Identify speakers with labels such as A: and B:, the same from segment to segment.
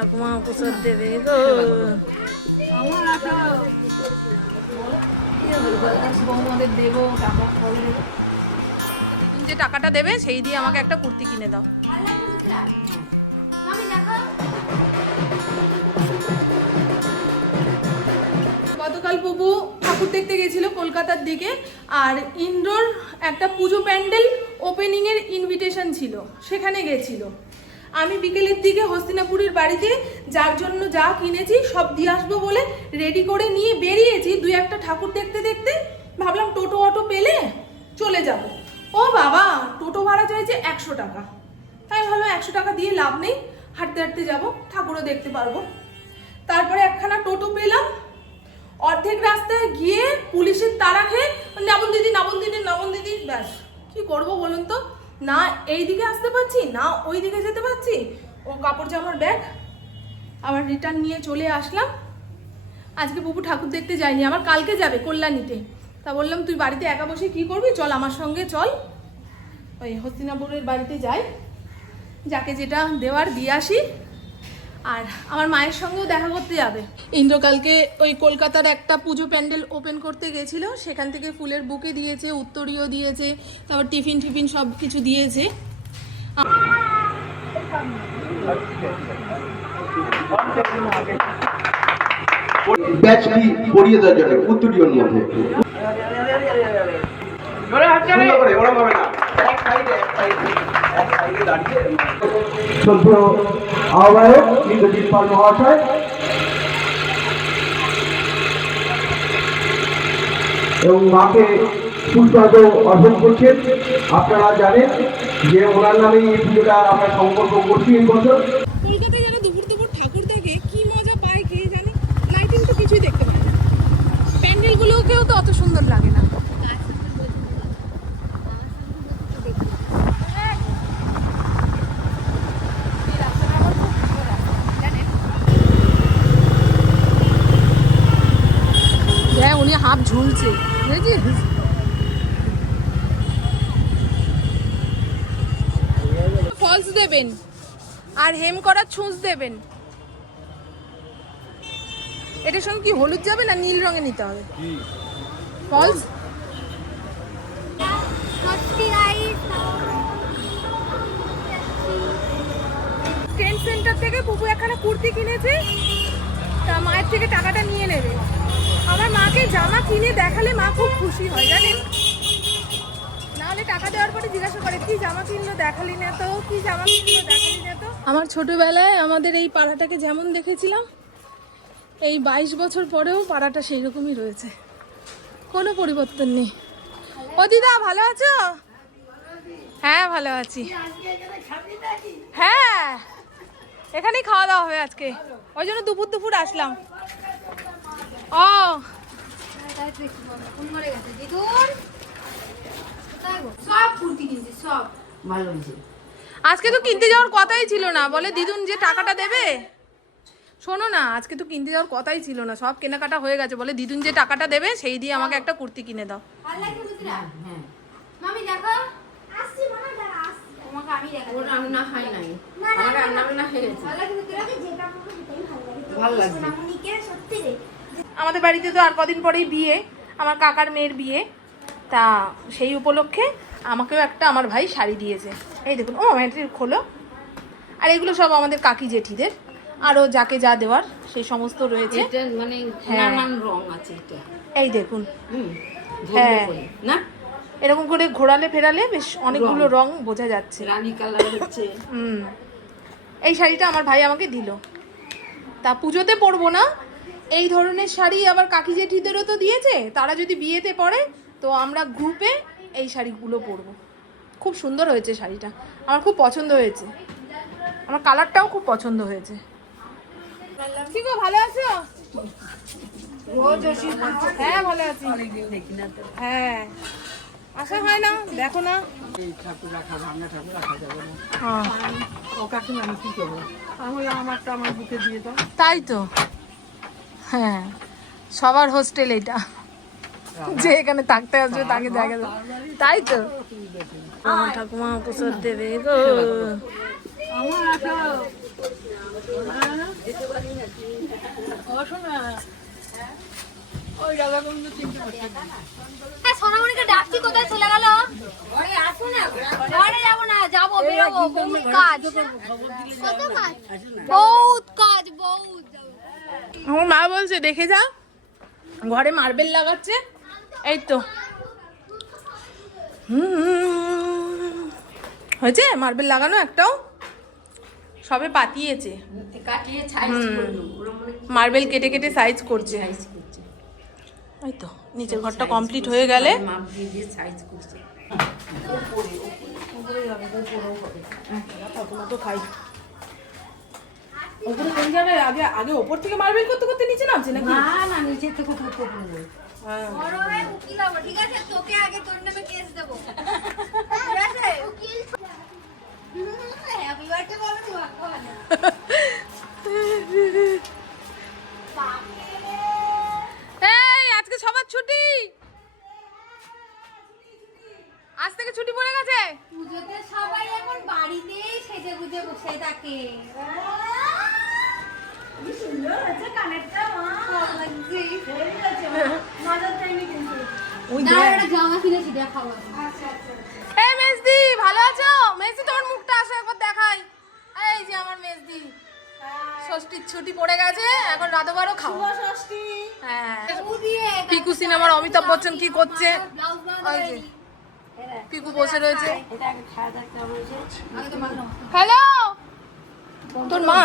A: ঠাকুমা প্রসাদ দেবে গো।
B: বৌমাদের দেবো
A: যে টাকাটা দেবে, সেই দিয়ে আমাকে একটা কুর্তি কিনে দাও। গতকাল বুবু ঠাকুর দেখতে গেছিল কলকাতার দিকে, আর ইন্ডোর একটা পুজো প্যান্ডেল ওপেনিং এর ইনভিটেশন ছিল, সেখানে গেছিল। আমি বিকেলের দিকে হস্তিনাপুরের বাড়িতে, যার জন্য যা কিনেছি সব দিয়ে আসব বলে রেডি করে নিয়ে বেরিয়েছি দুই একটা ঠাকুর দেখতে দেখতে। ভাবলাম টোটো অটো পেলে চলে যাব। ও বাবা, টোটো ভাড়া চাইছে একশো টাকা। তাই ভালো একশো টাকা দিয়ে লাভ নেই, হাঁটতে হাঁটতে যাব, ঠাকুরও দেখতে পারব। তারপরে একখানা টোটো পেলাম। অর্ধেক রাস্তায় গিয়ে পুলিশের তাড়া খেয়ে, নাবন দিদি নাবন দিদি নাবন দিদি, ব্যাস। কি করব বলুন তো? না এই দিকে আসতে পারছি, না ওই দিকে যেতে পারছি। ও কাপড় জামার ব্যাগ। আবার রিটার্ন নিয়ে চলে আসলাম। আজকে বুবু ঠাকুর দেখতে যায়নি আমার কালকে যাবে কল্যাণীতে। তা বললাম, তুই বাড়িতে একা বসে কি করবি? চল আমার সঙ্গে চল। ওই হস্তিনাপুরের বাড়িতে যাই। যাকে যেটা দেওয়ার দিয়ে আসি। আর আমার মায়ের সঙ্গেও দেখা করতে যাবে। ইন্দ্রকালকে ওই কলকাতার একটা পুজো প্যান্ডেল ওপেন করতে গেছিল সেখান থেকে ফুলের বুকে দিয়েছে উত্তরীয় দিয়েছে তারপর টিফিন টিফিন সব কিছু দিয়েছে।
C: ব্যাচটি পড়িয়ে দেওয়ার জন্য উত্তরীয়র মধ্যে। হবে না। এবং মাকে ফুলপদ অর্পণ করছেন। আপনারা জানেন যে ওনার নামে এই পুজোটা আমরা সম্পর্ক করছি এই বছর
A: কলকাতায় যারা দুপুর দুপুর ঠাকুর দেখে কি মজা পায় কে জানে লাইটিং তো কিছুই দেখতে পায় না প্যান্ডেলগুলোকেও তো অত সুন্দর লাগে না হ্যাঁ উনি হাফ ঝুলছে বুঝেছিস ফলস দেবেন। আর হেম করার ছুঁচ দেবেন। এটার সঙ্গে কি হলুদ যাবে না নীল রঙে নিতে হবে? ফলস? ট্রেন সেন্টার থেকে বুবু একখানা কুর্তি কিনেছে। তা মায়ের থেকে টাকাটা নিয়ে নেবে। আমার মাকে জামা কিনে দেখালে মা খুব খুশি হয় জানেন? টাকা দেওয়ার পরে জিজ্ঞাসা করে কি জামা কিনলো দেখালি না তো? কি জামা কিনলো দেখালি না তো? আমার ছোটবেলায় আমাদের এই পাড়াটাকে যেমন দেখেছিলাম এই বাইশ বছর পরেও পাড়াটা সেই রকমই রয়েছে। কোনো পরিবর্তন নেই। ও দিদা ভালো আছো? হ্যাঁ ভালো আছি। হ্যাঁ এখানেই খাওয়া দাওয়া হবে আজকে। ওই জন্য দুপুর দুপুর আসলাম। ও।
B: সব কুর্তি কিনছি সব। ভালো হয়েছে।
A: আজকে তো কিনতে যাওয়ার কথাই ছিল না। বলে দিদুন যে টাকাটা দেবে? শোনো না আজকে তো কিনতে যাওয়ার কথাই ছিল না। সব কেনাকাটা হয়ে গেছে। বলে দিদুন যে টাকাটা দেবে সেই দিয়ে আমাকে একটা কুর্তি কিনে দাও।
B: হ্যাঁ মামি দেখো। তোমাকে আমি দেখাবো ওর রান্না হয়
A: আমাদের বাড়িতে তো আর কদিন পরেই বিয়ে। আমার কাকার মেয়ের বিয়ে। তা সেই উপলক্ষে আমাকেও একটা আমার ভাই শাড়ি দিয়েছে। এই দেখুন ও ম্যাট্রিক খোলো। আর এগুলো সব আমাদের কাকি জেঠিদের। আরও যাকে যা দেওয়ার সেই সমস্ত রয়েছে।
B: মানে
A: হ্যাঁ।
B: নানান রং আছে এটা।
A: এই দেখুন। হ্যাঁ।
B: না?
A: এরকম করে ঘোরালে ফেরালে বেশ অনেকগুলো রং বোঝা যাচ্ছে।
B: রানী কালার হচ্ছে।
A: হুম। এই শাড়িটা আমার ভাই আমাকে দিল। তা পুজোতে পরবো না। এই ধরনের শাড়ি আবার কাকি জেঠিদেরও তো দিয়েছে। তারা যদি বিয়েতে পরে তো আমরা গ্রুপে এই শাড়িগুলো পরবো। খুব সুন্দর হয়েছে শাড়িটা। আমার খুব পছন্দ হয়েছে। আমার কালারটাও খুব পছন্দ হয়েছে। কি গো ভালো আছো? হ্যাঁ ভালো আছি। হ্যাঁ। আসা হয় না দেখো না। হ্যাঁ।
B: ও কাকিমা আমি কি করব তাহলে আমারটা আমার বুকে দিয়ে দাও
A: তাই তো। হ্যাঁ সবার হোস্টেল এটা। যে এখানে থাকতে আসবে তাকে জায়গা দেবে তাই তো? আমার ঠাকুমা প্রসাদ দেবে গো।
D: হ্যাঁ সোনামণিকে ডাকছি কোথায় চলে গেল? ঘরে আসো না ঘরে যাব না যাব বেরোবো বহুত কাজ। কত কাজ। বহুত কাজ বহুত
A: আমার মা বলছে দেখে যা ঘরে মার্বেল লাগাচ্ছে। এই তো। হয়েছে? মার্বেল লাগানো একটাও? সবে পাতিয়েছে।
B: মনে
A: মার্বেল কেটে কেটে সাইজ করছে। এই তো নিচের ঘরটা কমপ্লিট হয়ে গেলে ওপরে কোন জায়গায়? আগে আগে ওপর থেকে মার্বেল করতে করতে নিচে নামছে নাকি?
B: না না নিচে থেকে।
D: বড় হয়ে উকিল হব ঠিক আছে? তোকে আগে তোর নামে কেস দেবো। ঠিক আছে? উকিল হ্যাপি বার্থডে বলো তো ভগবান
A: এই আজকে সবার ছুটি। আজ থেকে ছুটি পড়ে গেছে।
D: পুজোতে সবাই এখন বাড়িতেই সেজে গুজে বসে থাকে
A: ওই
D: না একটা জামা কিনেছি দেখাবো
A: এই মেজদি ভালো আছো? মেজদি তোমার মুখটা আসো একবার দেখাই। এই যে আমার মেজদি। ষষ্ঠীর ছুটি পড়ে গেছে এখন খাও। হ্যাঁ। পিকু সিনেমার অমিতাভ বচ্চন কি করছে? পিকু বসে রয়েছে। হ্যালো! তোর মা।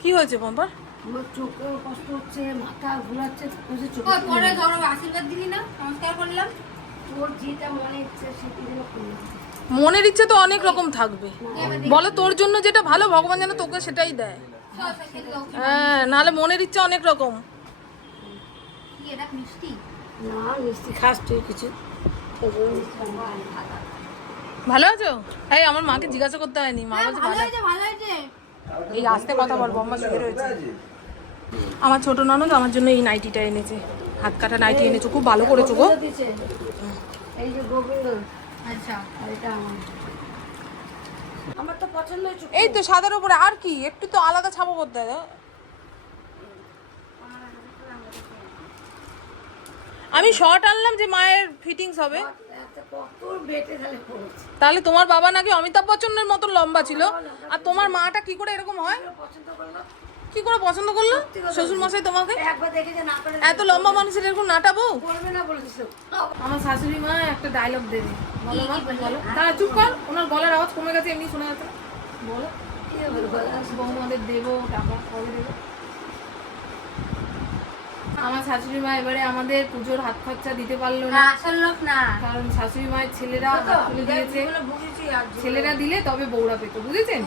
A: কি হয়েছে পম্পা
B: আমার চোখে কষ্ট হচ্ছে মাথা ঘুরাচ্ছে
D: পরে ধরো আশীর্বাদ দিলি না নমস্কার করলাম।
B: তোর যেটা মনে ইচ্ছে সেটা যেন করবি
A: মনের ইচ্ছে তো অনেক রকম থাকবে। বলো তোর জন্য যেটা ভালো ভগবান যেন তোকে সেটাই দেয়। হ্যাঁ নাহলে মনের ইচ্ছে অনেক রকম।
D: কি এটা মিষ্টি?
B: না মিষ্টি খাস তুই কিছু। তোর জন্য মিষ্টি খাব।
A: ভালো আছো? এই আমার মাকে জিজ্ঞাসা করতে হয়নি। মা বলছে
D: ভালো
A: ভালো
D: ভালো হয়েছে।
A: এই আস্তে কথা বল বম্মা শুয়ে রয়েছে। আমার ছোট ননদ আমার জন্য এই নাইটিটা এনেছে। হাত কাটা নাইটি এনেছো খুব ভালো করেছ গো।
B: এই যে গোবিন্দ।
D: আচ্ছা
B: এটা আমার। আমার তো পছন্দ হয়েছে
A: এই তো সাদার উপরে আর কি? একটু তো আলাদা ছাপা হয় আমি শর্ট আনলাম যে মায়ের ফিটিংস হবে।
B: তাহলে
A: তোমার বাবা নাকি অমিতাভ বচ্চনের মতো লম্বা ছিল আর তোমার মাটা কি করে এরকম হয় কি করে পছন্দ করল শ্বশুর মশাই তোমাকে
B: একবার দেখে যে না করে
A: এত লম্বা মানুষের এরকম নাটাবো আমার শাশুড়ি মা একটা ডায়লগ দেবে বলো মা বলো তারা চুপ কর ওনার গলার আওয়াজ কমে গেছে এমনি শোনা যাচ্ছে বলো? বৌমাদের দেবো টাকা কবে দেবো আমার শাশুড়ি মা এবারে আমাদের পুজোর হাত খরচা দিতে পারল
D: না।
A: না
D: আসল লোক না।
A: কারণ শাশুড়ি মায়ের ছেলেরা তুলে দিয়েছে। ছেলেরা দিলে তবে বউরা পেতো বুঝেছেন?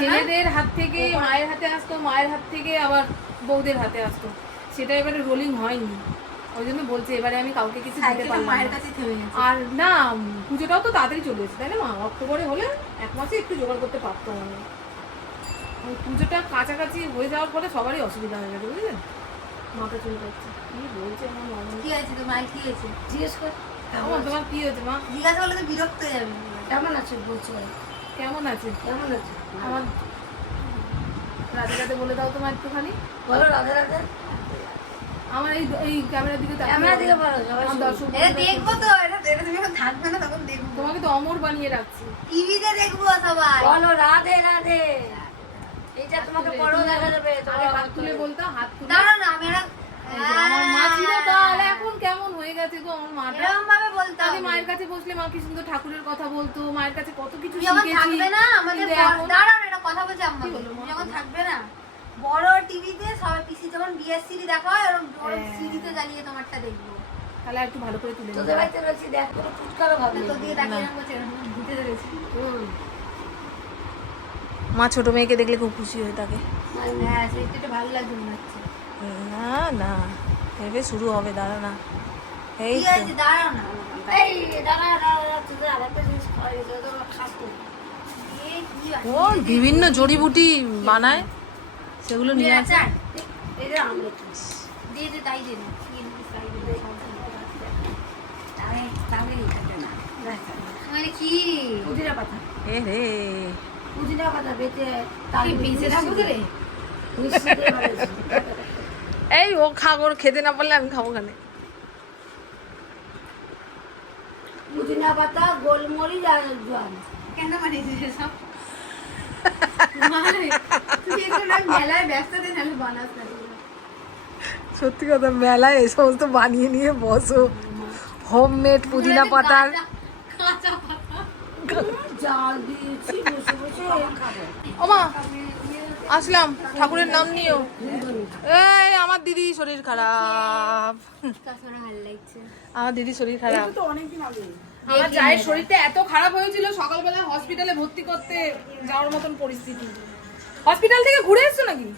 A: ছেলেদের হাত থেকে মায়ের হাতে আসতো মায়ের হাত থেকে আবার বউদের হাতে আসতো। সেটা এবারে রোলিং হয়নি। ওই জন্য বলছে এবারে আমি কাউকে কিছু দিতে পারলাম
D: মায়ের কাছে থেমে গেছে।
A: আর না পুজোটাও তো তাড়াতাড়ি চলে এসেছে তাই না মা? অক্টোবরে হলে এক মাসে একটু জোগাড় করতে পারতো আমি পুজোটা কাছাকাছি হয়ে যাওয়ার পরে সবারই অসুবিধা হয়ে গেছে বুঝলেন মাথা চুল করছে। কি বলছে আমার মামা?
D: কি আছে তো কি হয়েছে?
B: জিজ্ঞেস কর।
A: আমার তোমার কি হয়েছে মা?
D: জিজ্ঞাসা করলে তো বিরক্ত হয়ে যাবে।
B: কেমন আছে? বলছো।
A: কেমন আছে?
B: কেমন আছে?
A: আমার রাতে রাতে বলে দাও তোমার একটুখানি।
B: বলো রাধে রাধে
A: আমার এই এই ক্যামেরার দিকে তাকিয়ে
B: দিকে
A: বলো।
B: বলো সবাই
A: দর্শক
D: এটা দেখব তো এটা এটা তুমি থাকবে না তখন দেখব।
A: তোমাকে তো অমর বানিয়ে রাখছি।
D: টিভিতে দেখব সবাই।
B: বলো রাধে রাধে এটা তোমাকে বড় দেখা যাবে
A: হাত তুলে বলতো হাত তুলে
D: দাঁড়াও না আমি একটা
A: এই যে আমার মা ছিল তাহলে এখন কেমন হয়ে গেছে গো আমার মাটা
D: এরকম ভাবে বলতে
A: আগে
D: হবে
A: মায়ের কাছে বসলে মা কি সুন্দর ঠাকুরের কথা বলতো মায়ের কাছে কত কিছু শিখেছি।
D: থাকবে না আমাদের দাঁড়াও এটা কথা বলছি আম্মা। যখন থাকবে না বড় টিভিতে সবাই পিসি যখন বিএসসি দেখা হয় ওরকম বড়
A: হ্যাঁ।
D: সিডিতে জ্বালিয়ে তোমারটা দেখব।
A: তাহলে একটু ভালো করে তুলে
B: তোদের বাড়িতে রয়েছি দেখ কোনো ফুটকারও ভাবি।
D: এরকম করছে, ঘুরতে ধরেছি।
A: মা ছোট মেয়েকে দেখলে খুব খুশি হয়ে থাকে
D: হ্যাঁ সেটা ভালো লাগছে
A: না না ভেবে শুরু হবে দাঁড়া না। এই
D: দাঁড়াও না।
B: এই দাঁড়া দাঁড়া দাঁড়া, তোদের আরেকটা জিনিস খাওয়া গেছে তো খাস তো
D: এই কি আছে?
A: ও বিভিন্ন জড়িবুটি বানায় সেগুলো নিয়ে আসে।
B: এই
A: ও খাগর খেতে না পারলে আমি খাব কেন?
E: পুদিনা পাতা গোলমরিচ আর জল।
D: কেন বানিয়েছিস এসব? মানে
B: সত্যি কথা মেলায় এই সমস্ত বানিয়ে নিয়ে বসো। হোমমেড পুদিনা পাতার
D: কাঁচা পাতা।
E: জাল দিয়েছি বসে বসে খাব।
A: ওমা! আসলাম ঠাকুরের নাম নিও। এই আমার দিদি শরীর খারাপ। আমার দিদি শরীর খারাপ। আমার জায়ের শরীরটা এত খারাপ হয়েছিল সকালবেলা হসপিটালে ভর্তি করতে যাওয়ার মতন পরিস্থিতি। হসপিটাল থেকে ঘুরে এসছো নাকি?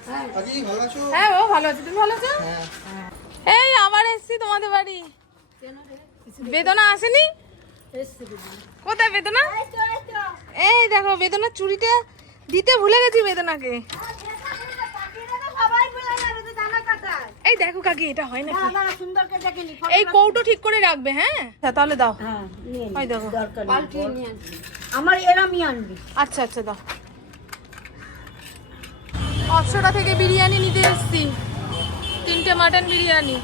A: হ্যাঁ। ও ভালো আছে? তুমি ভালো আছো? এই আবার এসছি তোমাদের বাড়ি। বেদনা আসেনি? কোথায় বেদনা? এই দেখো বেদনার চুড়িটা দিতে ভুলে গেছি বেদনাকে। এই দেখো কাকি এটা হয় নাকি?
E: না
A: এই কৌটো ঠিক করে রাখবে হ্যাঁ? আচ্ছা, তাহলে দাও।
E: হ্যাঁ
A: ওই দেখো।
E: আমার এরামই আনবি।
A: আচ্ছা আচ্ছা দাও। অপশোটা থেকে বিরিয়ানি নিতে এসেছি। তিনটে মাটন বিরিয়ানি।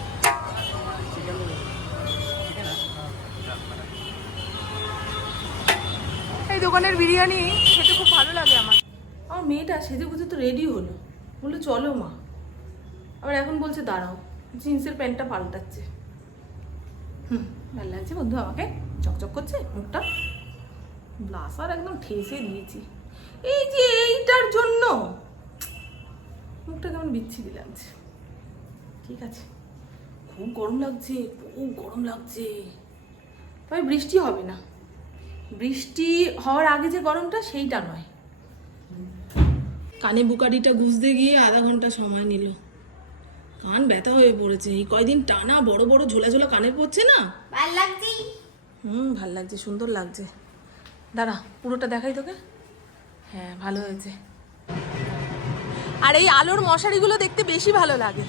A: এই দোকানের বিরিয়ানি খেতে খুব ভালো লাগে আমার আমার মেয়েটা সেজে গুজে তো রেডি হলো। বলল, চলো মা। আবার এখন বলছে, দাঁড়াও। জিন্সের প্যান্টটা পাল্টাচ্ছে। হুম, ভালো লাগছে বন্ধু আমাকে। চকচক করছে, মুখটা। ব্লাসার একদম ঠেসে দিয়েছি। এই যে এইটার জন্য। মুখটা কেমন বিচ্ছিরি লাগছে। ঠিক আছে। খুব গরম লাগছে, খুব গরম লাগছে। তবে বৃষ্টি হবে না। বৃষ্টি হওয়ার আগে যে গরমটা, সেইটা নয়। কানে বুকারিটা গুজতে গিয়ে আধা ঘণ্টা সময় নিল। কান ব্যথা হয়ে পড়েছে। এই কয়দিন টানা বড় বড় ঝোলা ঝোলা কানে পড়ছে না?
D: ভালো লাগছি।
A: হুম ভালো লাগছে সুন্দর লাগছে। দাঁড়া পুরোটা দেখাই তোকে। হ্যাঁ ভালো হয়েছে। আর এই আলোর মশারিগুলো দেখতে বেশি ভালো লাগে।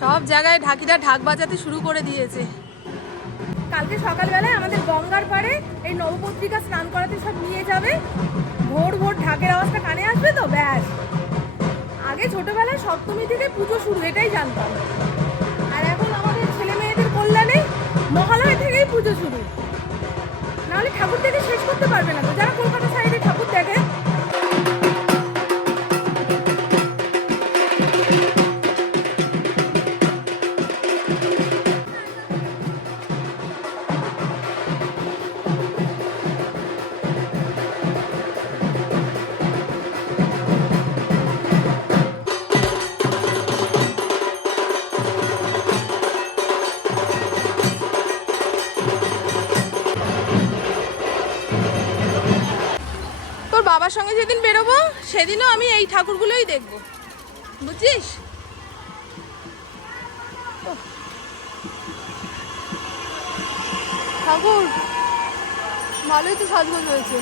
A: সব জায়গায় ঢাকিরা ঢাক বাজাতে শুরু করে দিয়েছে। কালকে সকালবেলায় আমাদের গঙ্গার পাড়ে এই নবপত্রিকা স্নান করাতে সব নিয়ে যাবে। ভোর ভোর ঢাকের আওয়াজটা কানে আসবে তো? ব্যাস। আগে ছোটবেলায় সপ্তমী থেকে পুজো শুরু, এটাই জানতাম। আর এখন আমাদের ছেলে মেয়েদের কল্যাণে মহালয় থেকেই পুজো শুরু। নাহলে ঠাকুর থেকে শেষ করতে পারবে না তো, যারা সেদিনও আমি এই ঠাকুরগুলোই দেখব। বুঝছিস। ঠাকুর ভালোই তো সাজগোজ হয়েছে।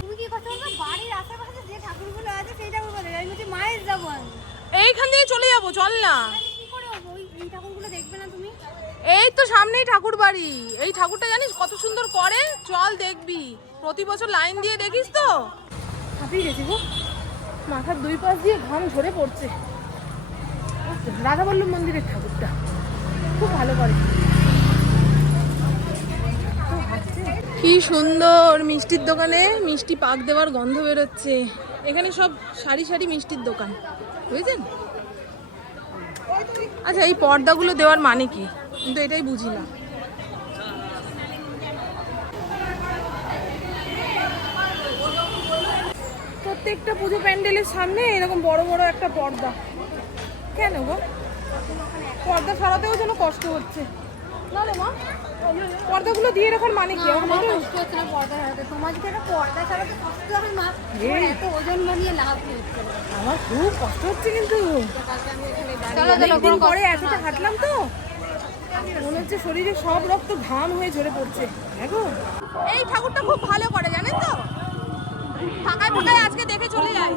D: তুমি কি কথা বলছো বাড়ির আশেপাশে যে ঠাকুরগুলো আছে সেই ঠাকুরগুলো আমি বলছি মায়ের যাব আমি।
A: এইখান দিয়ে চলে যাব চল না
D: কি করে হব? ওই এই ঠাকুরগুলো দেখবে না তুমি
A: এই তো সামনেই ঠাকুর বাড়ি। এই ঠাকুরটা জানিস কত সুন্দর করে? চল দেখবি। প্রতি বছর লাইন দিয়ে দেখিস তো। হাঁপিয়ে গেছি গো। মাথার দুই পাশ দিয়ে ঘাম ঝরে পড়ছে। রাধাবল্লভ মন্দিরের ঠাকুরটা। খুব ভালো করে। কি সুন্দর মিষ্টির দোকানে মিষ্টি পাক দেওয়ার গন্ধ বেরোচ্ছে। এখানে সব সারি সারি মিষ্টির দোকান। বুঝেছেন? আচ্ছা এই পর্দাগুলো দেওয়ার মানে কি? কিন্তু এটাই বুঝি না প্রত্যেকটা পুজো প্যান্ডেলের সামনে এরকম বড় বড় একটা পর্দা। কেন গো? পর্দা সরাতেও যেন কষ্ট হচ্ছে। না রে মা পর্দাগুলো দিয়ে রাখার মানে কি? আমার
D: কষ্ট হচ্ছে না পর্দা তোমার যদি একটা পর্দা কষ্ট হবে মা এত ওজন বানিয়ে লাভ নেই।
A: আমার খুব কষ্ট হচ্ছে কিন্তু।
D: চলো চলো
A: অনেকদিন পরে একসাথে হাঁটলাম তো। মনে হচ্ছে শরীরে সব রক্ত ঘাম হয়ে ঝরে পড়ছে। দেখো এই ঠাকুরটা খুব ভালো করে জানেন তো? ফাঁকায় ফাঁকায় আজকে দেখে চলে যায়।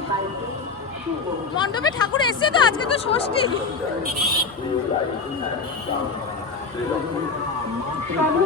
A: মণ্ডপে ঠাকুর এসছে তো আজকে তো ষষ্ঠী। বাবা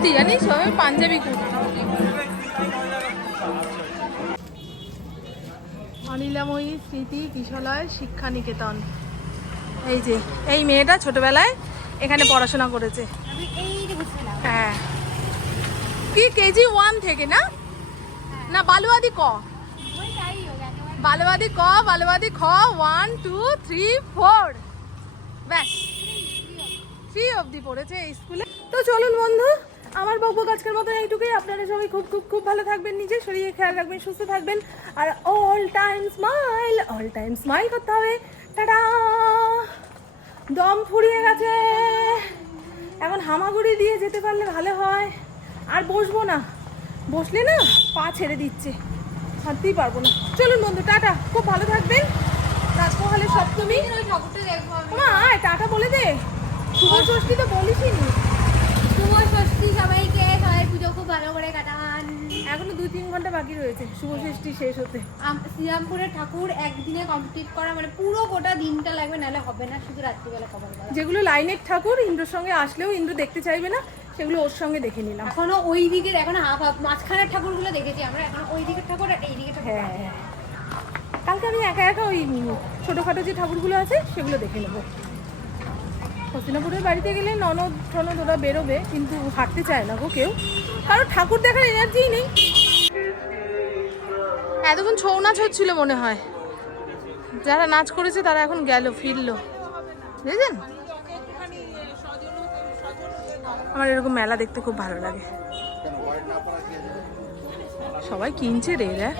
A: কুর্তি জানিস? সব পাঞ্জাবি কুর্তি। অনিলাময়ী স্মৃতি কিশলয় শিক্ষা নিকেতন এই যে এই মেয়েটা ছোটবেলায় এখানে পড়াশোনা করেছে। হ্যাঁ। কি কেজি ওয়ান থেকে না? না বালুয়াদি ক? বালুয়াদি ক বালুয়াদি খ ওয়ান টু থ্রি ফোর ব্যাস। থ্রি অবধি পড়েছে এই স্কুলে। তো চলুন বন্ধু আমার বকবক আজকের মতন এইটুকুই। আপনারা সবাই খুব খুব খুব ভালো থাকবেন নিজের শরীরে খেয়াল রাখবেন সুস্থ থাকবেন। আর all time smile all time smile করতে হবে। টাটা! দম ফুরিয়ে গেছে। এখন হামাগুড়ি দিয়ে যেতে পারলে ভালো হয়। আর বসবো না। বসলে না পা ছেড়ে দিচ্ছে। হাঁটতেই পারব না। চলুন বন্ধু টাটা। খুব ভালো থাকবেন। রাজমহলের সপ্তমী টাটা বলে দে। শুভ ষষ্ঠী তো বলিসই
D: ষষ্ঠী সবাইকে সবাই পুজো খুব ভালো করে কাটান।
A: এখনও দুই তিন ঘণ্টা বাকি রয়েছে শুভ ষষ্ঠী শেষ হতে।
D: শ্রীরামপুরের ঠাকুর একদিনে কমপ্লিট করা মানে পুরো গোটা দিনটা লাগবে নাহলে হবে না শুধু রাত্রিবেলা কভার করা।
A: যেগুলো লাইনের ঠাকুর ইন্দ্রর সঙ্গে আসলেও ইন্দ্র দেখতে চাইবে না সেগুলো ওর সঙ্গে দেখে নিলাম।
D: এখনও ওই দিকের এখন হাফ হাফ মাঝখানের ঠাকুরগুলো দেখেছি আমরা এখন ওই দিকের ঠাকুর আর এই দিকের ঠাকুর
A: হ্যাঁ কালকে আমি একা একা ওই ছোটোখাটো যে ঠাকুরগুলো আছে সেগুলো দেখে নেব। হস্তিনাপুরের বাড়িতে গেলে ননদ টনদ ওরা বেরোবে কিন্তু হাঁটতে চায় না গো কেউ। কারণ ঠাকুর দেখার এনার্জিই নেই। এতক্ষণ ছৌ নাচ হচ্ছিল মনে হয়। যারা নাচ করেছে তারা এখন গেল ফিরলো। বুঝলেন? আমার এরকম মেলা দেখতে খুব ভালো লাগে। সবাই কিনছে রে রে।